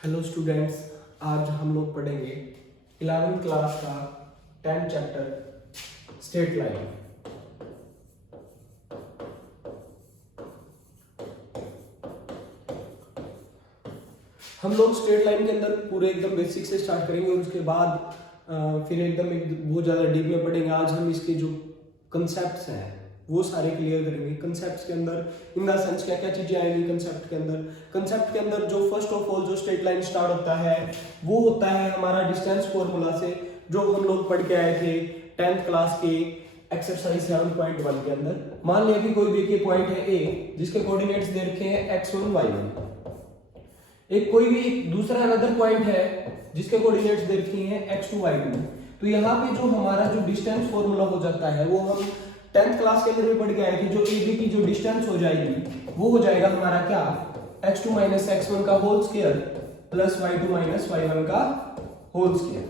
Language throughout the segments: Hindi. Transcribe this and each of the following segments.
हेलो स्टूडेंट्स, आज हम लोग पढ़ेंगे 11th क्लास का 10th चैप्टर स्ट्रेट लाइन। हम लोग स्ट्रेट लाइन के अंदर पूरे एकदम बेसिक से स्टार्ट करेंगे और उसके बाद फिर एकदम बहुत ज़्यादा डीप में पढ़ेंगे। आज हम इसके जो कंसेप्ट्स हैं वो सारे क्लियर करेंगे। कंसेप्ट्स के अंदर इन द सेंस क्या क्या चीज़ें आएंगी कंसेप्ट के अंदर जो फर्स्ट ऑफ ऑल जो स्ट्रेट लाइन स्टार्ट होता है वो होता है हमारा डिस्टेंस फॉर्मूला से, जो हम लोग पढ़ के आए थे 10th क्लास के एक्सरसाइज 7.1 के अंदर। मान लिया कि कोई भी एक पॉइंट है ए जिसके कोऑर्डिनेट्स दे रखे हैं x1 y1, एक कोई भी दूसरा अनदर पॉइंट है जिसके कोऑर्डिनेट्स दे रखे हैं x2 y2। तो यहाँ पे जो हमारा जो डिस्टेंस फॉर्मूला हो जाता है वो हम 10th क्लास के अंदर भी पढ़ के आए थे। जो AB की जो डिस्टेंस हो जाएगी वो हो जाएगा हमारा क्या, x2 माइनस x1 का whole square plus y2 minus y1 का होल स्क्वायर।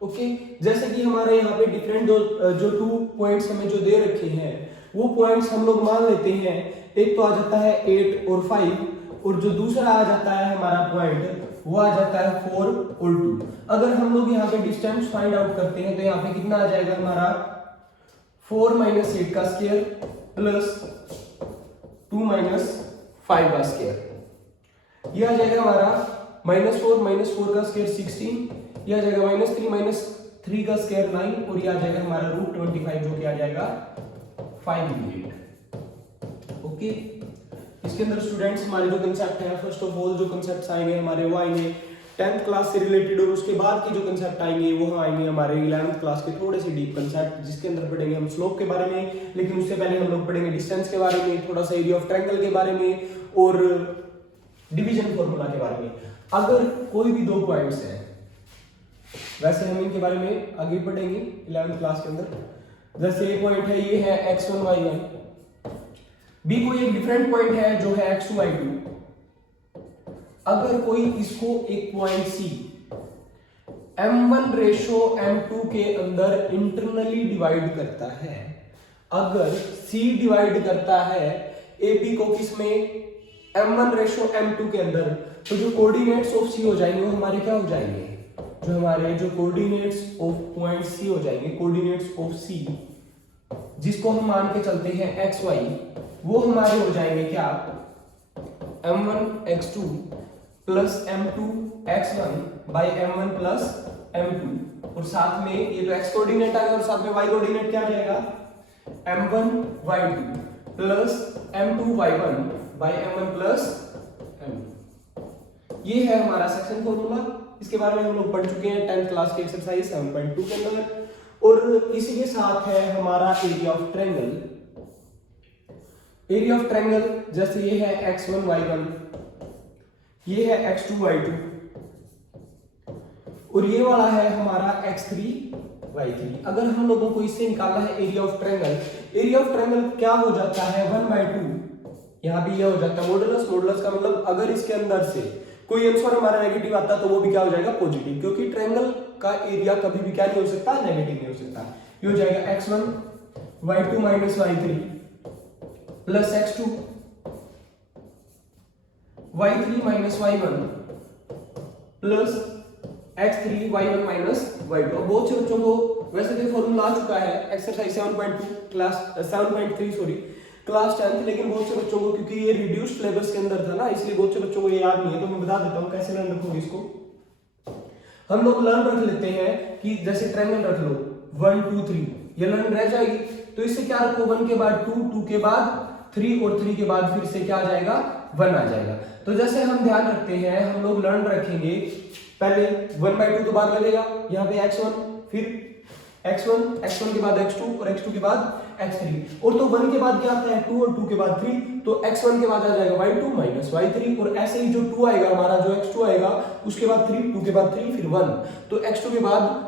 ओके, जैसे कि हमारे यहाँ पे डिफरेंट जो 2 पॉइंट्स हमें जो दे रखे हैं वो पॉइंट्स हम लोग मान लेते हैं। एक तो आ जाता है 8 और 5 और जो दूसरा आ जाता है हमारा पॉइंट वो आ जाता है 4 और 2। अगर हम लोग यहाँ पे डिस्टेंस फाइंड आउट करते हैं तो यहाँ पे कितना आ जाएगा हमारा 4 माइनस 8 का स्क्वायर प्लस 2 माइनस 5 का स्क्वायर। ये आ जाएगा हमारा माइनस 4 का स्क्वायर 16, ये आ जाएगा माइनस 3 का स्क्वायर 9 और ये आ जाएगा हमारा रूट 25 जो कि आ जाएगा 5 ओके। इसके अंदर स्टूडेंट्स हमारे जो कंसेप्ट है, फर्स्ट ऑफ ऑल जो कंसेप्ट्स आएंगे हमारे वो आएंगे 10th क्लास से रिलेटेड, और उसके बाद की जो कंसेप्ट आएंगे वो आएंगे हमारे 11th क्लास के थोड़े से डीप कंसेप्ट, जिसके अंदर पढ़ेंगे हम स्लोप के बारे में। लेकिन उससे पहले हम लोग पढ़ेंगे डिस्टेंस के बारे में, थोड़ा सा एरिया ऑफ ट्रायंगल के बारे में और डिवीजन फॉर्मूला के बारे में। अगर कोई भी 2 पॉइंट्स हैं, वैसे हम इनके बारे में आगे पढ़ेंगे 11th क्लास के अंदर। जैसे ये पॉइंट है, ये है x1 y1, बी कोई एक डिफरेंट पॉइंट है जो है x2 y2। अगर कोई इसको एक point C m1 ratio m2 के अंदर इंटरनली डिवाइड करता है, अगर C डिवाइड करता है AB को किसमें, m1 रेशो m2 के अंदर, तो जो कोऑर्डिनेट्स ऑफ C हो जाएंगे वो हमारे क्या हो जाएंगे, जो हमारे जो कोऑर्डिनेट्स ऑफ पॉइंट C हो जाएंगे, कोऑर्डिनेट्स ऑफ C जिसको हम मान के चलते हैं xy, वो हमारे हो जाएंगे क्या, m1 x2 plus m2 x1 by m1 plus m2, और साथ में ये तो x कोऑर्डिनेट आ गया और साथ में y कोऑर्डिनेट क्या आ जाएगा, m1 y2 plus m2 y1 by m1 plus m2। ये है हमारा सेक्शन फॉर्मूला। इसके बारे में हम लोग पढ़ चुके हैं 10th क्लास के एक्सरसाइज 7.2 के अंदर। और इसी के साथ है हमारा area of triangle. Area of triangle जैसे ये है x1 y1, ये है x2 y2 और ये वाला है हमारा x3 y3। अगर हम लोगों को इससे निकालना है area of triangle, area of triangle क्या हो जाता है 1/2। यहाँ भी ये हो जाता है मॉडुलस। मॉडुलस का मतलब अगर इसके अंदर से कोई आंसर हमारा नेगेटिव आता है तो वो भी क्या हो जाएगा, पॉजिटिव, क्योंकि ट्रायंगल का एरिया कभी भी क्या नहीं हो सकता, नेगेटिव नहीं हो सकता। ये हो जाएगा x1 y2 minus y3 plus x2 y3 minus y1 plus x3 y1 minus y2। बहुत से बच्चों को वैसे तो फॉर्मूला आ चुका है exercise 7.2 class 7.3 sorry class 10th, लेकिन बहुत से बच्चों को क्योंकि ये रिड्यूस्ड सिलेबस के अंदर था ना, इसलिए बहुत से बच्चों को ये याद नहीं है। तो मैं बता देता हूँ कैसे लर्न रखोगे इसको। हम लोग लर्न रख लेते हैं कि जैसे ट्रायंगल रख लो 1 2 3, ये लर्न रह जाएगी। तो इससे क्या रखो, 1 के बाद 2, 2 के बाद 3 और 3 के बाद फिर से क्या आ जाएगा, 1 आ जाएगा। तो जैसे हम ध्यान रखते हैं, हम लोग लर्न रखेंगे पहले 1/2 तो बाद लगेगा, यहाँ पे x1, फिर x1 के बाद x2 और x2 के बाद x3, और तो 1 के बाद क्या आता है 2 और 2 के बाद 3, तो x1 के बाद आ जाएगा y2 माइनस y3, और ऐसे ही जो 2 आएगा हमारा, जो x2 आएगा उसके बाद 3, 2 के बाद 3 फिर 1, तो x2 के बाद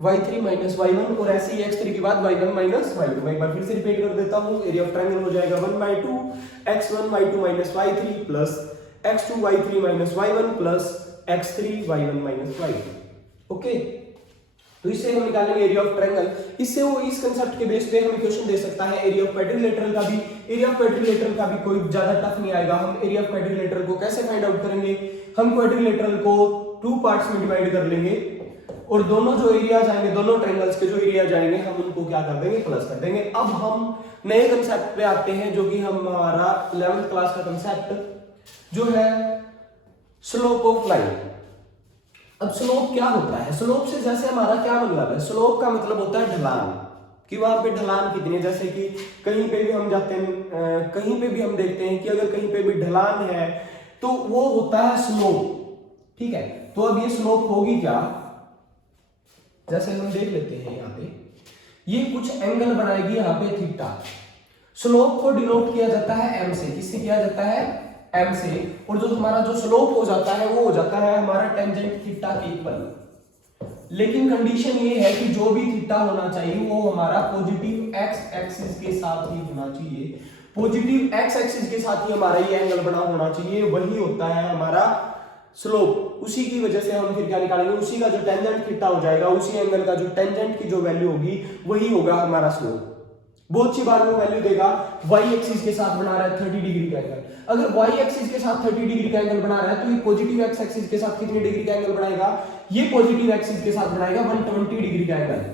y3 माइनस y1, और ऐसे ही x3 के बाद y1 माइनस y2। मैं एक बार फिर से रिपीट कर देता हूँ, एरिया ऑफ ट्रायंगल हो जाएगा 1/2 x1 y2 minus y3 plus x2 y3 minus y1 plus x3 y1 minus y2। Okay, तो इससे हम निकालेंगे एरिया ऑफ ट्रायंगल। इससे वो इस कंसेप्ट के बेस पे हमें क्वेश्चन दे सकता है एरिया ऑफ क्वाड्रिलेटरल का भी। एरिया ऑफ क्वाड्रिलेटरल का भी कोई ज्यादा टफ नहीं आएगा। हम एरिया ऑफ क्वाड्रिलेटरल को कैसे फाइंड आउट करेंगे, हम क्वाड्रिलेटरल को 2 पार्ट्स में डिवाइड कर लेंगे और दोनों जो एरिया जाएंगे, दोनों ट्रायंगल्स के जो एरिया जाएंगे हम उनको क्या कर देंगे, प्लस कर देंगे। अब हम नए कंसेप्ट पे आते हैं जो कि हमारा 11th क्लास का कंसेप्ट जो है स्लोप ऑफ लाइन। अब स्लोप क्या होता है, स्लोप से जैसे हमारा क्या मतलब है, स्लोप का मतलब होता है ढलान, कि वहां पे ढलान कितनी है। जैसे कि कहीं पे भी हम जाते हैं, कहीं पे भी हम देखते हैं कि अगर कहीं पे भी ढलान है तो वो होता है स्लोप। ठीक है, तो अब ये स्लोप होगी क्या, जैसे हम देख लेते हैं यहाँ पे ये कुछ एंगल बनाएगी यहाँ पे थीटा। स्लोप को डिनोट किया जाता है एम से, किससे किया जाता है, एम से। और जो हमारा जो स्लोप हो जाता है वो हो जाता है हमारा टेंजेंट थीटा के इक्वल। लेकिन कंडीशन ये है कि जो भी थीटा होना चाहिए वो हमारा पॉजिटिव एक्स एक्सिस के साथ ही होना चाहिए। पॉजिटिव एक्स एक्सिस के साथ ही हमारा ये एंगल बना होना चाहिए, वही होता है हमारा स्लोप। उसी की वजह से हम फिर क्या निकालेंगे, उसी का जो टेंजेंट थीटा हो जाएगा, उसी एंगल का जो टेंजेंट की जो वैल्यू होगी वही होगा हमारा स्लोप। बहुत सी बार वो वैल्यू देगा y एक्सिस के साथ बना रहा है 30 डिग्री का एंगल। अगर y एक्सिस के साथ 30 डिग्री का एंगल बना रहा है तो ये पॉजिटिव x एक्सिस के साथ कितने डिग्री का एंगल बनाएगा, ये पॉजिटिव एक्सिस के साथ बनाएगा 120 डिग्री का एंगल।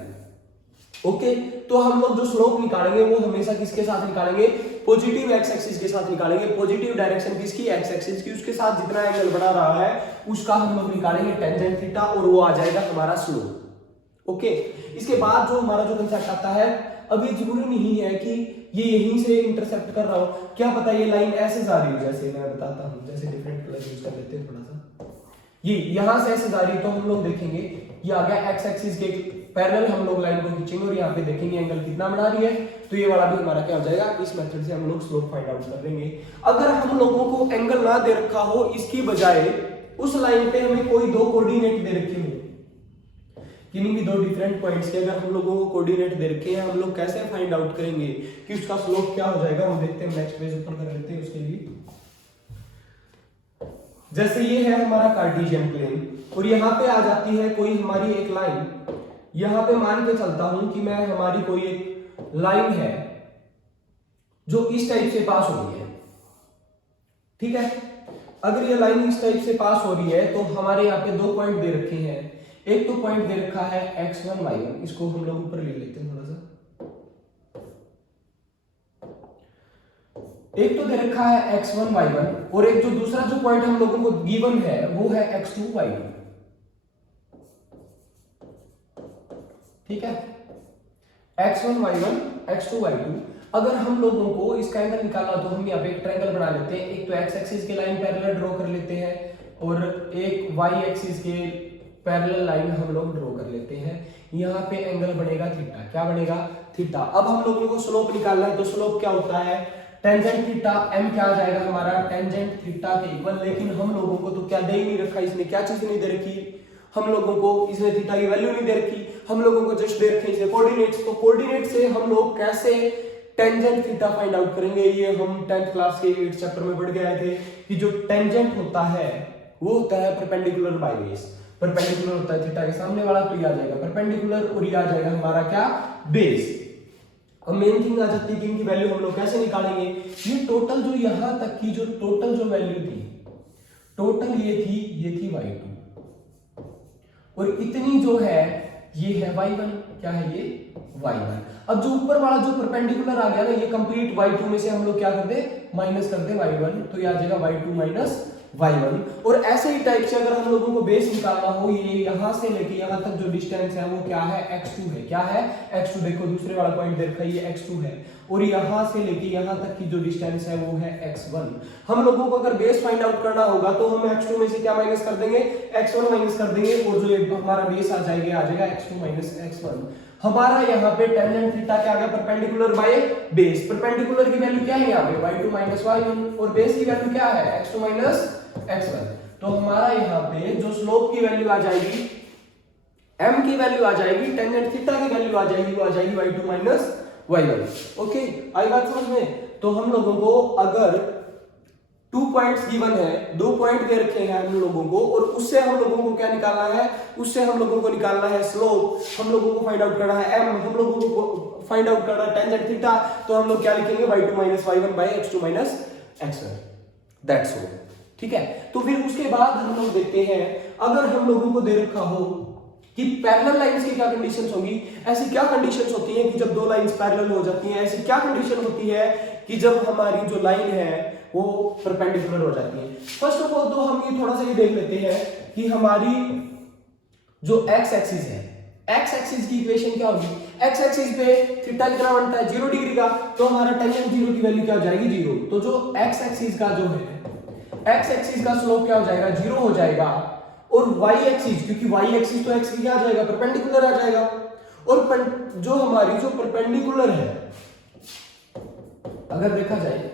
ओके, तो हम लोग जो स्लोप निकालेंगे वो हमेशा किसके साथ निकालेंगे, पॉजिटिव x एक्सिस के साथ निकालेंगे। पॉजिटिव डायरेक्शन किसकी, x एक्सिस की, उसके साथ जितना एंगल बना रहा है उसका हम लोग निकालेंगे टेंजेंट थीटा और वो आ जाएगा हमारा स्लोप। ओके, इसके बाद जो हमारा जो कंसेप्ट आता है, अब ये जरूरी नहीं है कि ये यहीं से इंटरसेप्ट कर रहा हो, क्या पता ये लाइन ऐसे जा रही हो, जैसे मैं बताता हूं, जैसे डिफरेंट कलर यूज कर लेते हैं थोड़ा सा। ये यहां से ऐसे जा रही है तो हम लोग देखेंगे ये आ गया एक्स एक्सिस के पैरेलल, हम लोग लाइन को खींचेंगे और यहाँ पे देखेंगे एंगल कितना बना रही है, तो ये वाला भी हमारा क्या हो जाएगा। इस मेथड से हम लोग स्लोप फाइंड आउट कर लेंगे। अगर हम लोगों को एंगल ना दे रखा हो, इसकी बजाय उस लाइन पे हमें कोई दो कोऑर्डिनेट दे रखे हो, किन्हीं भी दो डिफरेंट पॉइंट्स के अगर हम लोगों को कोऑर्डिनेट दे रखे हैं, हम लोग कैसे फाइंड आउट करेंगे कि उसका स्लोप क्या हो जाएगा, वो देखते हैं। नेक्स्ट पेज ऊपर कर लेते हैं उसके लिए। जैसे ये है हमारा कार्टेशियन प्लेन और यहाँ पे आ जाती है कोई हमारी एक लाइन, यहाँ पे मान के चलता हूं कि मैं हमारी कोई एक लाइन है जो इस टाइप से पास हो रही है। ठीक है, अगर ये लाइन इस टाइप से पास हो रही है तो हमारे यहाँ पे दो पॉइंट दे रखे हैं। एक तो पॉइंट दे रखा है x1 y1, इसको हम लोग ऊपर ले लेते हैं थोड़ा सा। एक तो दे रखा है x1 y1 और एक जो दूसरा जो पॉइंट हम लोगों को गिवन है वो है x2 y2। ठीक है, x1 y1 x2 y2। अगर हम लोगों को इसका एंगल निकालना तो हम यहाँ पे एक ट्रायंगल बना लेते हैं। एक तो x एक्सिस के लाइन पैरेलल ड्रॉ कर लेते हैं और एक y एक्सिस के पैरेलल लाइन हम लोग ड्रॉ कर लेते हैं। यहाँ पे एंगल बनेगा थीटा। क्या बनेगा, थीटा। अब हम लोगों को स्लोप निकालना है तो स्लोप क्या होता है, टेंजेंट थीटा। m क्या आ जाएगा हमारा, टेंजेंट थीटा के इक्वल। लेकिन हम लोगों को तो क्या दे ही नहीं रखा, इसने क्या चीज नहीं दे रखी, हम लोगों को इसने थीटा की वैल्यू नहीं दे रखी, हम लोगों को जस्ट दे रखे इसने कोऑर्डिनेट्स। तो कोऑर्डिनेट से हम लोग कैसे टेंजेंट थीटा फाइंड आउट करेंगे, ये हम 10th क्लास के 8th चैप्टर में पढ़ के आए थे कि जो टेंजेंट होता है वो होता है परपेंडिकुलर बाय बेस। परपेंडिकुलर होता है थीटा के सामने वाला, तो ये आ जाएगा परपेंडिकुलर और ये आ जाएगा हमारा क्या, बेस। अब मेन थिंग आ जाती है कि इनकी वैल्यू हम लोग कैसे निकालेंगे। ये टोटल जो यहां तक की जो टोटल जो वैल्यू थी, टोटल ये थी y2 और इतनी जो है ये है y1। क्या है ये, y1। अब जो ऊपर वाला जो परपेंडिकुलर आ गया ना, ये कंप्लीट y2 में से हम लोग क्या कर दे, माइनस कर दे y1, तो ये आ जाएगा y2 माइनस y1। और ऐसे ही टाइप से अगर हम लोगों को बेस निकालना हो, ये यहां से लेके यहां तक जो डिस्टेंस है वो क्या है, x2 है। क्या है, x2। देखो दूसरे वाला पॉइंट देख रहा है, ये x2 है और यहां से लेके यहां तक की जो डिस्टेंस है वो है x1। हम लोगों को अगर बेस फाइंड आउट करना होगा तो हम x2 में से क्या माइनस कर देंगे, x1 माइनस कर देंगे और जो हमारा बेस आ जाएगा x2 माइनस x1। हमारा यहाँ पे टेंजेंट थीटा क्या आ गया, परपेंडिकुलर बाय बेस। परपेंडिकुलर की वैल्यू क्या है यहाँ पे, y2 माइनस y1 और बेस की वैल्यू क्या है, x2 माइनस x1। तो हमारा यहाँ पे जो स्लोप की वैल्यू आ जाएगी, m की वैल्यू आ जाएगी, टेंजेंट थीटा की वैल्यू आ जाएगी, वो आ जाएगी y2 माइनस y1। ओके, आई बात समझ में। तो हम लोगों को अगर 2 पॉइंट्स गिवन है, 2 पॉइंट दे रखे हैं हम लोगों को, और उससे हम लोगों को क्या निकालना है, उससे हम लोगों को निकालना है स्लोप, हम लोगों को फाइंड आउट करना है m, हम लोगों को फाइंड आउट करना है टेंजेंट थीटा, तो हम लोग क्या लिखेंगे y2 - y1 x2 - x1, that's all. ठीक है, तो फिर उसके बाद हम लोग देखते हैं, अगर हम लोगों को दे रखा हो कि पैरेलल लाइंस की क्या कंडीशंस होंगी, ऐसी क्या कंडीशंस होती हैं कि जब दो लाइंस पैरेलल हो जाती हैं, ऐसी क्या कंडीशन होती है कि जब हमारी जो लाइन है वो परपेंडिकुलर हो जाती है। फर्स्ट ऑफ ऑल तो हम ये थोड़ा सा ये देख लेते हैं कि हमारी जो x एक्सिस है, x एक्सिस की इक्वेशन क्या होगी, x एक्सिस पे थीटा कितना बनता है 0 डिग्री का, तो हमारा टेंजेंट 0 की वैल्यू क्या हो जाएगी 0, तो जो x एक्सिस का जो है, x एक्सिस का स्लोप क्या हो जाएगा 0 हो जाएगा, और y एक्सिस, क्योंकि y एक्सिस तो x की क्या आ जाएगा परपेंडिकुलर आ जाएगा, और जो हमारी जो परपेंडिकुलर है, अगर देखा जाए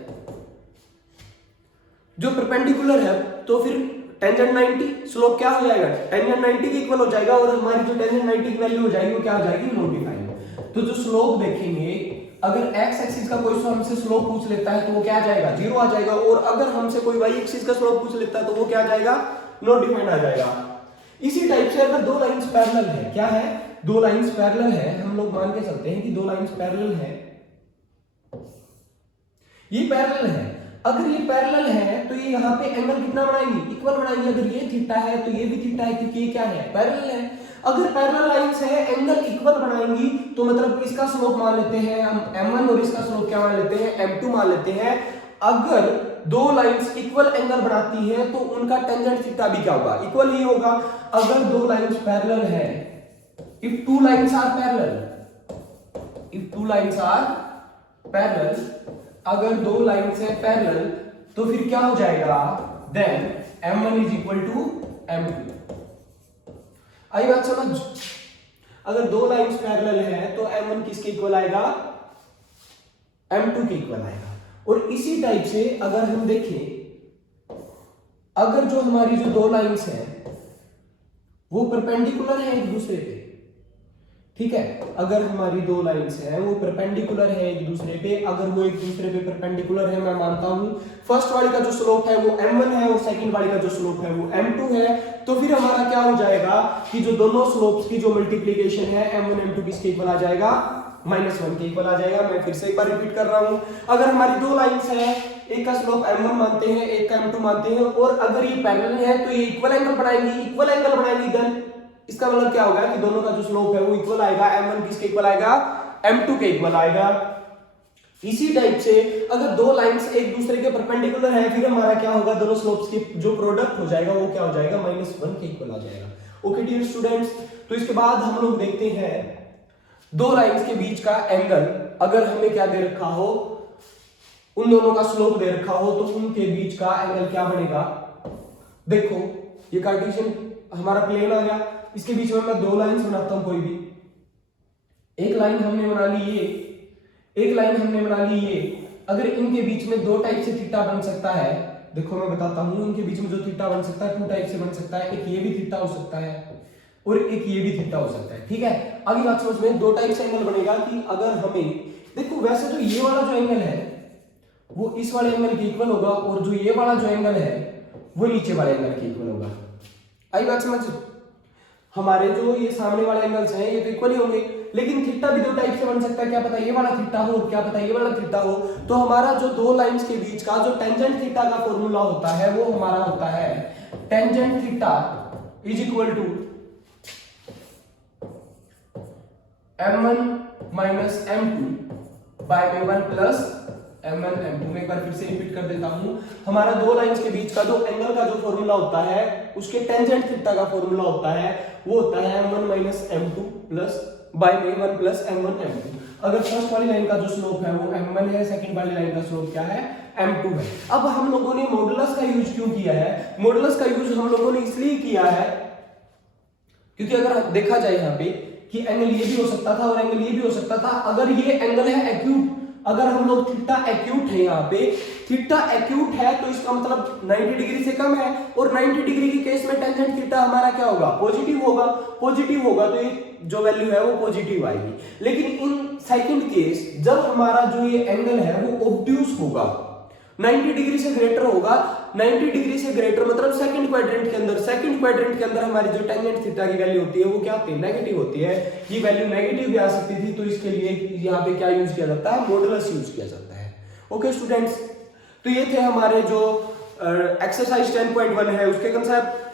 जो परपेंडिकुलर है, तो फिर टेंजेंट 90, स्लोप क्या हो जाएगा टेंजेंट 90 के इक्वल हो जाएगा, और हमारी जो टेंजेंट 90 की वैल्यू हो जाएगी वो क्या हो जाएगी 95। तो जो स्लोप देखेंगे, अगर x एक्सिस का कोई हमसे स्लोप पूछ लेता है तो वो क्या आ जाएगा 0 आ जाएगा, और अगर हमसे कोई y एक्सिस का स्लोप पूछ लेता है तो वो क्या आ जाएगा नॉट डिफाइंड आ जाएगा। इसी टाइप से अगर दो लाइंस पैरेलल है, क्या है दो लाइंस पैरेलल है, हम लोग मान के चलते हैं कि दो लाइंस पैरेलल है, ये पैरेलल है, अगर ये पैरेलल है तो ये यहाँ पे एंगल कितना बनाएंगे इक्वल बनाएंगे, अगर ये थीटा है तो ये भी थीटा है, क्योंकि ये क्या है पैरेलल है। अगर पैरेलल लाइंस है एंगल इक्वल बनाएंगी, तो मतलब इसका स्लोप मान लेते हैं हम m1 और इसका स्लोप क्या मान लेते हैं m2 मान लेते हैं। अगर दो लाइंस इक्वल एंगल बनाती हैं तो उनका टेंजेंट थीटा भी क्या होगा इक्वल ही होगा। अगर दो लाइंस पैरेलल है, if two lines are parallel, if two lines are parallel, अगर दो लाइंस है पैरेलल तो फिर क्या हो जाएगा then m1 is equal to m2। आई बात समझ, अगर दो लाइंस पैरेलल है तो m1 किसके इक्वल आएगा m2 के इक्वल आएगा। और इसी टाइप से अगर हम देखें, अगर जो हमारी जो दो लाइंस हैं वो परपेंडिकुलर है एक दूसरे पे, ठीक है, अगर हमारी दो लाइंस हैं वो परपेंडिकुलर है एक दूसरे पे, अगर वो एक दूसरे पे परपेंडिकुलर है, मैं मानता हूं फर्स्ट वाली का जो स्लोप है वो m1 है और सेकंड वाली का जो स्लोप है वो m2 है, तो फिर हमारा क्या हो जाएगा कि जो दोनों स्लोप्स की जो मल्टीप्लिकेशन है m1 m2 किसके इक्वल आ जाएगा -1 के इक्वल आ जाएगा। मैं फिर से एक बार रिपीट कर रहा हूं, अगर हमारी दो लाइंस है, एक का स्लोप m1 मानते हैं एक का m2 मानते हैं, और अगर ये पैरेलल है तो ये इक्वल एंगल बनाएंगी, देन इसका मतलब क्या होगा कि दोनों का जो स्लोप है वो इक्वल आएगा, m1 किसके इक्वल आएगा m2 के इक्वल आएगा। इसी टाइप से अगर दो लाइंस एक दूसरे के परपेंडिकुलर है, फिर हमारा क्या होगा दोनों स्लोप्स के जो प्रोडक्ट हो जाएगा वो क्या हो जाएगा -1 के इक्वल आ जाएगा। ओके डियर स्टूडेंट्स, तो इसके बाद हम लोग देखते हैं दो लाइंस के बीच का एंगल, अगर हमें क्या दे रखा हो, उन दोनों का स्लोप दे रखा हो, तो उनके बीच का एंगल क्या बनेगा। देखो ये कार्टेशियन हमारा प्लेन आ गया, इसके बीच में मैं दो लाइंस बनाता हूं, कोई भी एक लाइन हमने बना ली ये, एक लाइन हमने बना ली ये, अगर इनके बीच में दो टाइप से थीटा बन सकता है, देखो मैं बताता हूं इनके बीच में जो थीटा बन सकता है टू टाइप से बन सकता है, एक ये भी थीटा हो सकता है और एक ये भी थीटा हो सकता है, ठीक है। अगली बात समझ में, दो टाइप से एंगल बनेगा कि अगर हमें देखो वैसे तो ये वाला जो एंगल है वो इस वाले एंगल के इक्वल होगा, और जो ये वाला जो एंगल है वो नीचे वाले एंगल के इक्वल होगा। आई बात समझ, हमारे जो ये सामने वाले एंगल्स हैं ये तो इक्वल ही होंगे, लेकिन थीटा भी दो टाइप से बन सकता है, क्या पता ये वाला थीटा हो और क्या पता ये वाला थीटा हो। तो हमारा जो दो लाइंस के बीच का जो टेंजेंट थीटा का फॉर्मूला होता है वो हमारा होता है tangent theta is equal to m1 minus m2 by m1 plus m1 m2। मैं एक बार फिर से रिपीट कर देता हूं, हमारा दो लाइंस के बीच का जो एंगल का जो फॉर्मूला होता है उसके टेंजेंट थीटा का फॉर्मूला होता है वो होता है m1 minus m2 plus by m1 plus m1 m2। अगर फर्स्ट वाली लाइन का जो स्लोप है वो m1 है, सेकंड वाली लाइन का स्लोप क्या है m2 है। अब हम लोगों ने मॉडुलस का यूज क्यों किया है, मॉडुलस का यूज हम लोगों ने इसलिए किया है क्योंकि अगर देखा जाए यहाँ पे कि एंगल ये भी हो सकता था और एंगल ये भी हो सकता था, अगर ये एंगल है एक्यूट, अगर हम लोग थीटा एक्यूट है, यहाँ पे थीटा एक्यूट है तो इसका मतलब 90 डिग्री से कम है, और 90 डिग्री के केस में टेंजेंट थीटा हमारा क्या होगा पॉजिटिव होगा, पॉजिटिव होगा तो ये जो वैल्यू है वो पॉजिटिव आएगी। लेकिन इन सेकंड केस जब हमारा जो ये एंगल है वो ऑब्ट्यूज होगा, 90 डिग्री से ग्रेटर होगा। 90 डिग्री से ग्रेटर मतलब सेकंड क्वाड्रेंट के अंदर, सेकंड क्वाड्रेंट के अंदर हमारी जो टेंजेंट थीटा की वैल्यू होती है वो क्या होती है, नेगेटिव होती है। ये वैल्यू नेगेटिव भी आ सकती थी, तो इसके लिए यहाँ पे क्या यूज किया जाता है, मॉडुलस यूज किया जाता है। ओके स्टूडेंट्स, तो ये थे हमारे जो एक्सरसाइज 10.1 है उसके कंसेप्ट।